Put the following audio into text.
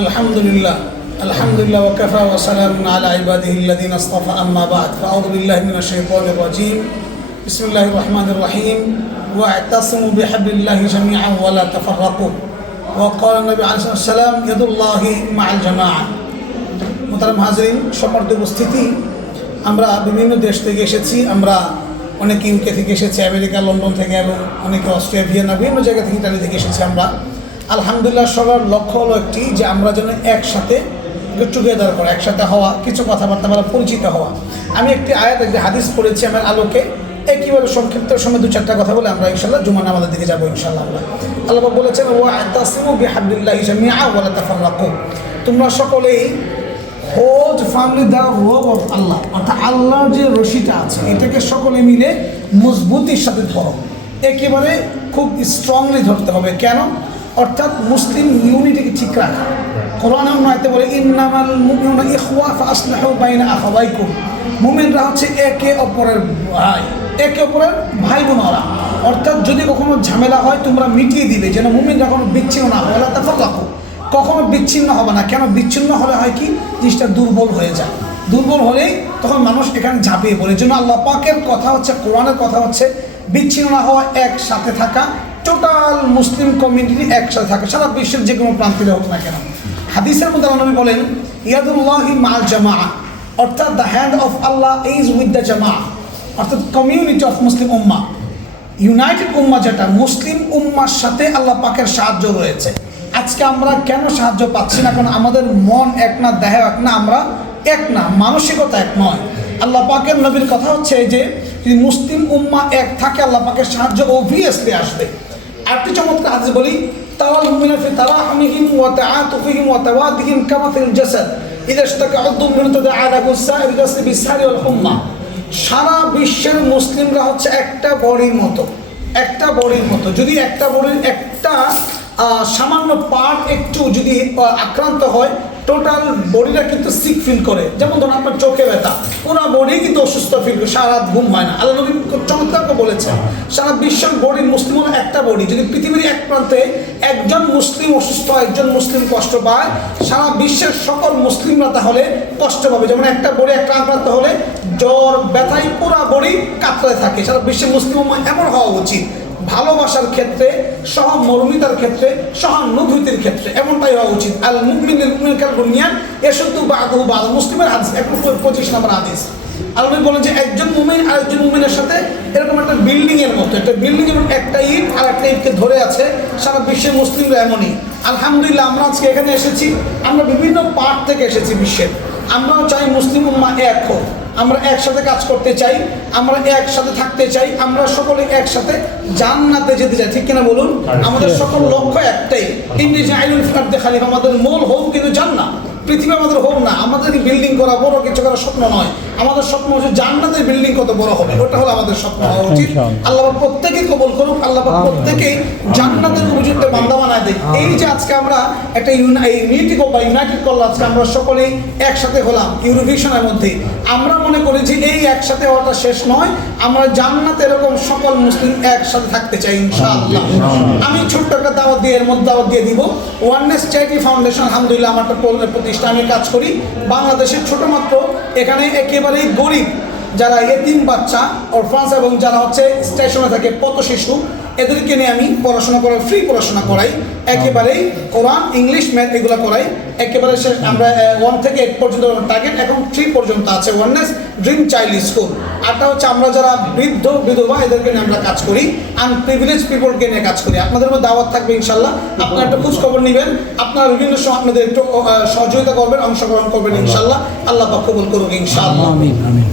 আলহামদুলিল্লাহ ওয়া কাফা ওয়া সালামুন আলা ইবাদিহিল্লাযিনা ইসতাফা আম্মা বা'দ ফাআউযু বিল্লাহি মিনাশ শাইতানির রাজীম বিসমিল্লাহির রহমানির রহিম ওয়া'তাসিমু বিহাবলিল্লাহি জামিআন ওয়া লা তাফাররাকু ওয়া ক্বালা নবী আলাইহিস সালাম ইয়াদুল্লাহি মা'আল জামাআ। মুহতারাম হাজিরিন, সম্মানিত উপস্থিতি, আমরা বিভিন্ন দেশ থেকে এসেছি। আমরা অনেকে ইউকে থেকে এসেছি, আমেরিকা লন্ডন থেকে, এবং অনেকে অস্ট্রিয়া ভিয়েনা বিভিন্ন জায়গা থেকে, ইটালি থেকে এসেছি। আমরা আলহামদুলিল্লাহ সবার লক্ষ্য হলো একটি, যে আমরা যেন একসাথে গেট টুগেদার করা, একসাথে হওয়া, কিছু কথাবার্তা বলা, পরিচিত হওয়া। আমি একটি আয়াত, একটি হাদিস পড়েছি আমার আলোকে একইভাবে সংক্ষিপ্ত সময় দু চারটা কথা বলে আমরা ইনশাল্লাহ জুমা নামাজের দিকে যাবো ইনশাল্লাহ। আল্লাহ বলেছেন ওয়া'তাসিমু বিহাবলিল্লাহি জামিআন ওয়া লা তাফাররাকু, তোমরা সকলেই hold firmly the rope of Allah, অর্থাৎ আল্লাহর যে রশিটা আছে এটাকে সকলে মিলে মজবুতির সাথে ধরো, একেবারে খুব স্ট্রংলি ধরতে হবে। কেন? অর্থাৎ মুসলিম ইউনিটিকে ঠিক রাখা। কোরআনে আয়াতে বলে ইন্নামাল মুমিনুনা ইখওয়া ফাসলিহু বাইনা আখাওয়াইকুম, মুমিনরা হচ্ছে একে অপরের ভাই, একে অপরের ভাই বোনেরা। অর্থাৎ যদি কখনো ঝামেলা হয় তোমরা মিটিয়ে দিবে, যেন মুমিনরা কখনো বিচ্ছিন্ন না হয়। ওয়ালা তাফাররাকু, কখনো বিচ্ছিন্ন হবে না। কেন? বিচ্ছিন্ন হলে হয় কি, জিনিসটা দুর্বল হয়ে যায়। দুর্বল হলেই তখন মানুষ এখানে ঝাঁপিয়ে পড়ে। জন্য আল্লাহ পাকের কথা হচ্ছে, কোরআনের কথা হচ্ছে বিচ্ছিন্ন না হওয়া, একসাথে থাকা, টোটাল মুসলিম কমিউনিটি একসাথে থাকে, সারা বিশ্বের যে কোনো প্রান্তে হোক না কেন। হাদিসের মধ্যে নবী বলেন ইয়াদুল্লাহি মা'আল জামাআ, অর্থাৎ the hand of Allah is with the জামাআ, অর্থাৎ কমিউনিটি অফ মুসলিম উম্মাহ, ইউনাইটেড উম্মাহ, যেটা মুসলিম উম্মার সাথে আল্লাহ পাকের সাহায্য রয়েছে। আজকে আমরা কেন সাহায্য পাচ্ছি না? কারণ আমাদের মন এক না, দেহ এক না, আমরা এক না, মানসিকতা এক নয়। আল্লাহ পাকের নবীর কথা হচ্ছে যে যদি মুসলিম উম্মাহ এক থাকে আল্লাহ পাকের সাহায্য অবভিয়াসলি আসবে। আরেকটি চমৎকার হাদিস বলি, তারাল মুমিনা ফি তারাহুমিহিম ওয়া তাআতুফিহিম ওয়া তাওয়াদিহিম কামা ফিল জাসাদ ইযা ইশতাকা উযুন মিন তাদাআ লাহু সাইরু জাসদি বিসসারি ওয়াল হুম্মা। সারা বিশ্বের মুসলিমরা হচ্ছে একটা বডির মতো, একটা বডির মতো। যদি একটা বডির একটা সামান্য পার্ট একটু যদি আক্রান্ত হয়, টোটাল বডিটা কিন্তু সিক ফিল করে। যেমন ধরুন আপনার চোখে ব্যথা, পুরো বডি কিন্তু অসুস্থ ফিল করে, সারা রাত ঘুম হয় না। আল্লাহ নবী চমৎকার বলেছেন সারা বিশ্বের বডির মুসলিম হলো একটা বডি। যদি পৃথিবীর এক প্রান্তে একজন মুসলিম অসুস্থ হয়, একজন মুসলিম কষ্ট পায়, সারা বিশ্বের সকল মুসলিমরা তাহলে কষ্ট পাবে। যেমন একটা বডি একটা আক্রান্ত হলে জ্বর ব্যথায় পুরা বডি কাতরায় থাকে। সারা বিশ্বের মুসলিম এমন হওয়া উচিত, ভালোবাসার ক্ষেত্রে, সহমর্মিতার ক্ষেত্রে, সহানুভূতির ক্ষেত্রে এমনটাই হওয়া উচিত। আল মুমিনুল মুমিনুল কাল বুনিয়ান ইয়াশুদ্দু বা'দুহু বা'দা, মুসলিমের হাদিস 125 নম্বর হাদিস। আল্লাহ বলেন যে একজন মুমিন আরেকজন মুমিনের সাথে এরকম একটা বিল্ডিং এর মতো, একটা বিল্ডিং এর একটা ইট আর একটা ইটকে ধরে আছে। সারা বিশ্বের মুসলিমরা এমনই। আলহামদুলিল্লাহ আমরা আজকে এখানে এসেছি, আমরা বিভিন্ন পার্ট থেকে এসেছি বিশ্বের। আমরাও চাই মুসলিম উম্মাহ এক হোক, আমরা একসাথে কাজ করতে চাই, আমরা একসাথে থাকতে চাই, আমরা সকলে একসাথে জান্নাতে যেতে চাই। ঠিক কিনা বলুন? আমাদের সকল লক্ষ্য একটাই, ইন্নী জাইলুল ফিল আরদি খলিফা। আমাদের মূল হোক কিন্তু জান্নাত, পৃথিবী আমাদের হোক না। আমাদের বিল্ডিং করা, বড় কিছু করার স্বপ্ন নয়। আমাদের স্বপ্ন হচ্ছে জান্নাতের বিল্ডিং কত বড় হবে, ওটা হলো আমাদের স্বপ্ন হওয়া উচিত। আল্লাহ প্রত্যেকেই কবুল করুক, আল্লাহ প্রত্যেকেই জান্নাতের উপযুক্ত বান্দা বানায় দেয়। এই যে আজকে আমরা একটা ইউনাইটেড করলাম, আজকে আমরা সকলেই একসাথে হলাম ইউরোভিশনের মধ্যে। আমরা মনে করি যে এই একসাথে হওয়াটা শেষ নয়, আমরা জান্নাতে এরকম সকল মুসলিম একসাথে থাকতে চাই ইনশাআল্লাহ। আমি ছোট্ট একটা দাওয়াত দিয়ে, এর মধ্যে দাওয়াত দিয়ে দিব। ওয়াননেস চ্যারিটি ফাউন্ডেশন, আলহামদুলিল্লাহ আমার একটা প্রতিষ্ঠান, আমি কাজ করি বাংলাদেশের ছোট মাত্র এখানে একেবারেই গরিব যারা এতিম বাচ্চা, অরফান্স, এবং যারা হচ্ছে স্টেশনে থাকে পথ শিশু, এদেরকে নিয়ে আমি পড়াশোনা করাই, ফ্রি পড়াশোনা করাই, একেবারেই কোরআন, ইংলিশ, ম্যাথ এগুলো করাই। একেবারে আমরা 1 থেকে 8 পর্যন্ত টার্গেট, এখন 3 পর্যন্ত আছে ওয়াননেস ড্রিম চাইল্ড স্কুল। আরটা হচ্ছে আমরা যারা বৃদ্ধ বিধবা এদেরকে নিয়ে আমরা কাজ করি, আনপ্রিভিলেজ পিপলকে নিয়ে কাজ করি। আপনাদের মধ্যে দাওয়াত থাকবে ইনশাল্লাহ, আপনারা একটা খোঁজ খবর নেবেন, আপনারা বিভিন্ন সময় আপনাদের একটু সহযোগিতা করবেন, অংশগ্রহণ করবেন ইনশাল্লাহ। আল্লাহ পাক কবুল করুক ইনশাআল্লাহ। আমিন আমিন।